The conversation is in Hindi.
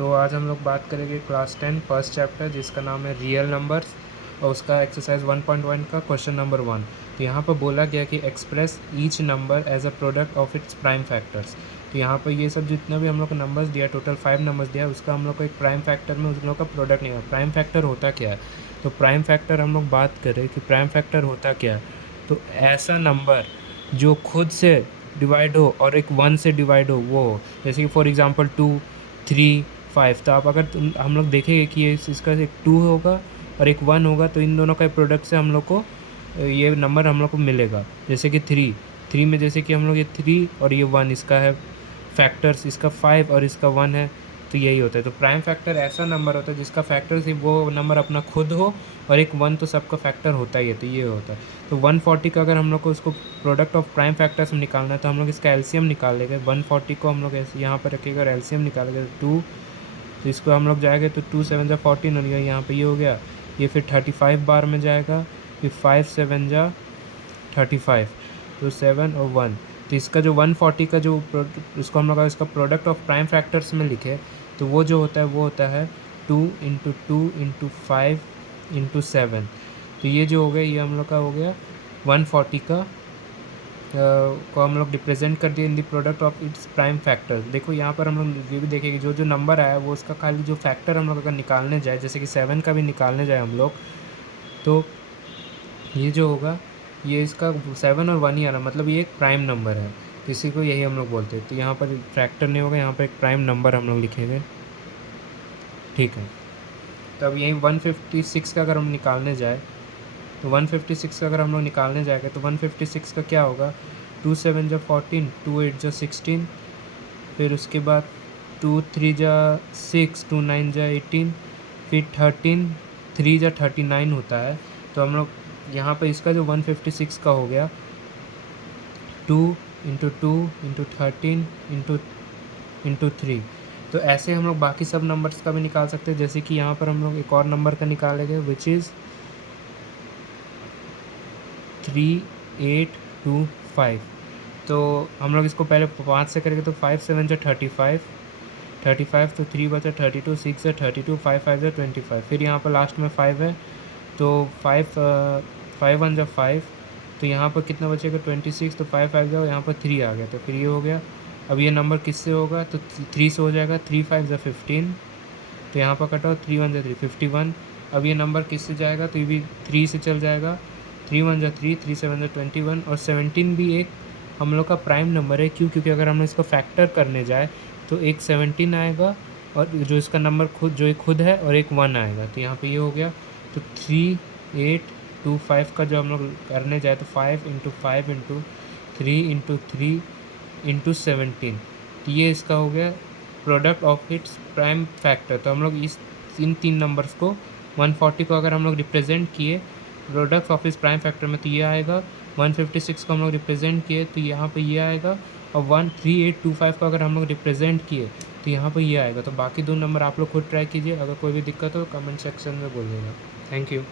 तो आज हम लोग बात करेंगे क्लास 10 फर्स्ट चैप्टर जिसका नाम है रियल नंबर्स और उसका एक्सरसाइज 1.1 का क्वेश्चन नंबर 1। तो यहाँ पर बोला गया कि express each number as a product of its prime factors. तो यहाँ पर ये सब जितना भी हम लोग को नंबर्स दिया, टोटल 5 नंबर्स दिया, उसका हम लोग को एक प्राइम फैक्टर में उस लोग का प्रोडक्ट नहीं है। प्राइम फैक्टर होता क्या है? तो प्राइम फैक्टर हम लोग बात करें कि प्राइम फैक्टर होता क्या है, तो ऐसा नंबर जो खुद से डिवाइड हो और एक 1 से डिवाइड हो वो हो। जैसे कि फॉर एग्जांपल 2, 3, 5। तो आप अगर हम लोग देखेंगे कि ये इसका एक 2 होगा और एक 1 होगा, तो इन दोनों का प्रोडक्ट से हम लोग को ये नंबर हम लोग को मिलेगा। जैसे कि 3 में जैसे कि हम लोग ये 3 और ये 1 इसका है फैक्टर्स, इसका 5 और इसका 1 है, तो यही होता है। तो प्राइम फैक्टर ऐसा नंबर होता है जिसका फैक्टर सिर्फ वो नंबर अपना खुद हो और एक 1 तो सबका फैक्टर होता ही है, तो ये होता है। तो 140 का अगर हम लोग को उसको प्रोडक्ट ऑफ प्राइम फैक्टर्स में निकालना है तो हम लोग इसका एलसीएम निकाल लेंगे। 140 को हम लोग ऐसे यहाँ पर रखेगा और एलसीएम निकालेंगे 2, तो इसको हम लोग जाएंगे तो 2 7 जा 14 और यहाँ पे ये हो गया। ये फिर 35 बार में जाएगा, फिर 5 7 जा 35, तो 7 और 1। तो इसका जो 140 का जो इसको हम लोग अगर इसका प्रोडक्ट ऑफ प्राइम फैक्टर्स में लिखे तो वो जो होता है वो होता है 2 इंटू 2 इंटू 5 इंटू 7। तो ये जो हो गया ये हम लोग का हो गया 140 का को हम लोग रिप्रेजेंट कर दिए in the product of its prime factor. देखो यहाँ पर हम लोग ये भी देखेंगे जो जो नंबर आया वो उसका खाली जो फैक्टर हम लोग अगर निकालने जाए, जैसे कि 7 का भी निकालने जाए हम लोग, तो ये जो होगा ये इसका 7 और 1 ही आ रहा, मतलब ये एक प्राइम नंबर है, किसी को यही हम लोग बोलते हैं। तो यहाँ पर फैक्टर नहीं होगा, यहाँ पर एक प्राइम नंबर हम लोग लिखेंगे, ठीक है। तो अब यही 156 का अगर हम निकालने जाए तो 156 का अगर हम लोग निकालने जाएंगे तो 156 का क्या होगा, 2 7 जा 14, 2 8 जा 16, फिर उसके बाद 2 3 जा 6, 2 9 जा 18, फिर 13 3 जा 39 होता है। तो हम लोग यहाँ पर इसका जो 156 का हो गया 2 इंटू 2 इंटू 13 इंटू 3। तो ऐसे हम लोग बाकी सब नंबर्स का भी निकाल सकते हैं। जैसे कि यहाँ पर हम लोग एक और नंबर का निकालेंगे विच इज़ 3825। तो हम लोग इसको पहले 5 से करेंगे तो 5 7 जा 35, 35 तो 3 बचा 32, 6 है 32, 5 5 जा 25, फिर यहाँ पर लास्ट में 5 है तो 5 5 1 जा 5, तो यहाँ पर कितना बचेगा 26, तो 5 5 जाओ यहाँ पर 3 आ गया, तो फिर ये हो गया। अब ये नंबर किससे होगा, तो 3 से हो जाएगा, 3 5 जा 15, तो यहाँ पर कटाओ 3 1 जा 3 51। अब ये नंबर किससे जाएगा, तो ये भी 3 से चल जाएगा, 3 1 जा 3, 3 7 जा 21, और 17 भी एक हम लोग का प्राइम नंबर है। क्यों? क्योंकि अगर हम इसको फैक्टर करने जाए तो एक 17 आएगा और जो इसका नंबर खुद जो खुद है और एक 1 आएगा, तो यहाँ पे ये हो गया। तो 3825 का जो हम लोग करने जाए तो 5 इंटू 5 इंटू 3 इंटू 3 इंटू 17, तो ये इसका हो गया product of its prime factor. तो हम लोग इस इन 3 नंबर्स को 140 को अगर हम लोग रिप्रेजेंट किए प्रोडक्ट ऑफ इस प्राइम फैक्टर में तो ये आएगा, 156 को हम लोग रिप्रेजेंट किए तो यहाँ पे ये आएगा, और 13825 को अगर हम लोग रिप्रेजेंट किए तो यहाँ पे ये आएगा। तो बाकी 2 नंबर आप लोग खुद ट्राई कीजिए, अगर कोई भी दिक्कत हो कमेंट सेक्शन में बोलिएगा। Thank you.